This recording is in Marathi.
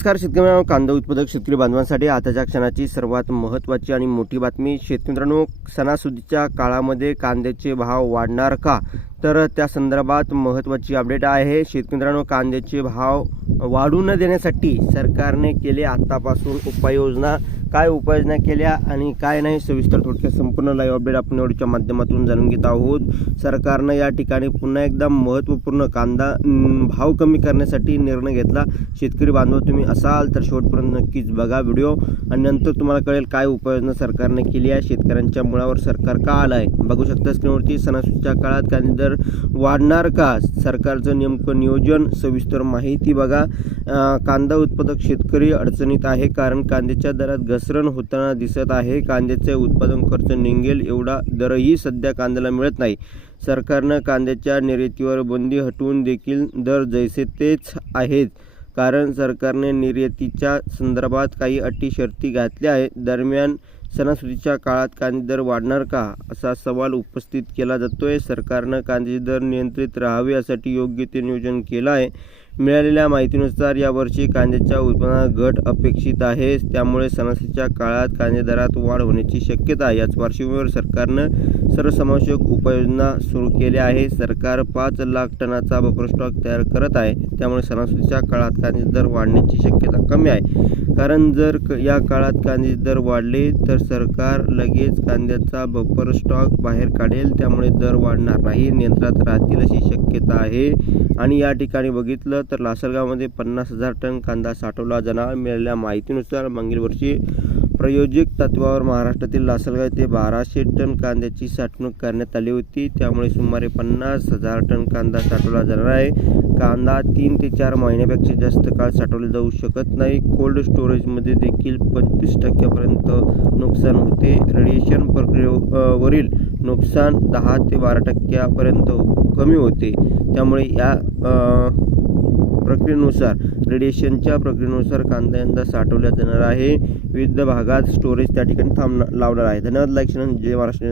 नमस्कार शेतकरी कांदा उत्पादक शेतकरी बांधवांसाठी आताच्या क्षणाची सर्वात महत्त्वाची आणि मोठी बातमी. शेतकरी सणासुदीच्या काळामध्ये कांद्याचे भाव वाढणार का? तर त्या संदर्भात महत्त्वाची अपडेट आहे. शेतकरी कांद्याचे भाव वाढू न देण्यासाठी सरकारने केले आत्तापासून उपाययोजना. काय उपाययोजना केल्या आणि काय नाही सविस्तर थोडक्यात संपूर्ण लाईव्ह अपडेट आपण एवढीच्या माध्यमातून जाणून घेत आहोत. सरकारनं या ठिकाणी पुन्हा एकदा महत्त्वपूर्ण कांदा भाव कमी करण्यासाठी निर्णय घेतला. शेतकरी बांधव तुम्ही असाल तर शेवटपर्यंत नक्कीच बघा व्हिडिओ आणि नंतर तुम्हाला कळेल काय उपाययोजना सरकारने केली आहे. शेतकऱ्यांच्या मुळावर सरकार का आलं आहे बघू शकता स्क्रीनवरती सणासुदीच्या काळात कांदे दर वाढणार का? सरकारचं नेमकं नियोजन सविस्तर माहिती बघा. कांदा उत्पादक शेतकरी अडचणीत आहे कारण कांद्याच्या दरात घसरण होताना दिसत आहे. कांद्याचे उत्पादन खर्च निघेल एवढा दरही सध्या कांद्याला मिळत नाही. सरकारनं कांद्याच्या निर्यातीवर बंदी हटवून देखील दर जैसे तेच आहेत. कारण सरकारने निर्यातीच्या संदर्भात काही अटी शर्ती घातल्या आहेत. दरम्यान सणासुदीच्या काळात कांदे दर वाढणार का? असा सवाल उपस्थित केला जातोय. सरकारनं कांद्याचे दर नियंत्रित राहावे यासाठी योग्य ते नियोजन केलं आहे. मिळालेल्या माहितीनुसार यावर्षी कांद्याच्या उत्पन्नात घट अपेक्षित आहे. त्यामुळे सणासुदीच्या काळात कांदे दरात वाढ होण्याची शक्यता आहे. याच पार्श्वभूमीवर सरकारनं सर्वसमावेशक उपाययोजना सुरू केल्या आहे सरकार पाच लाख टनाचा बफर स्टॉक तयार करत आहे. त्यामुळे सणासुदीच्या काळात कांदे दर वाढण्याची शक्यता कमी आहे. कारण जर क- या काळात कांदे दर वाढले तर सरकार लगेच कांद्याचा बफर स्टॉक बाहेर काढेल. त्यामुळे दर वाढणार नाही नियंत्रणात राहतील अशी शक्यता आहे. आणि या ठिकाणी बघितलं तर लासलगावमध्ये पन्नास हजार टन कांदा साठवला जाणार. मिळालेल्या माहितीनुसार मागील वर्षी प्रायोजिक तत्वावर महाराष्ट्रातील लासलगाव येथे बाराशे टन कांद्याची साठवणूक करण्यात आली होती. त्यामुळे सुमारे पन्नास हजार टन कांदा साठवला जाणार आहे. कांदा तीन ते चार महिन्यापेक्षा जास्त काळ साठवले जाऊ शकत नाही. कोल्ड स्टोरेजमध्ये देखील पंचवीस टक्क्यापर्यंत नुकसान होते. रेडिएशन प्रक्रियेवरील नुकसान दहा ते बारा टक्क्यापर्यंत कमी होते. त्यामुळे या प्रक्रियेनुसार रेडिएशनच्या प्रक्रियेनुसार कांदा यंदा साठवला जाणार आहे. विविध भागात स्टोरेज त्या ठिकाणी थांबणार लावणार आहे. धन्यवाद. लाईक जय महाराष्ट्र.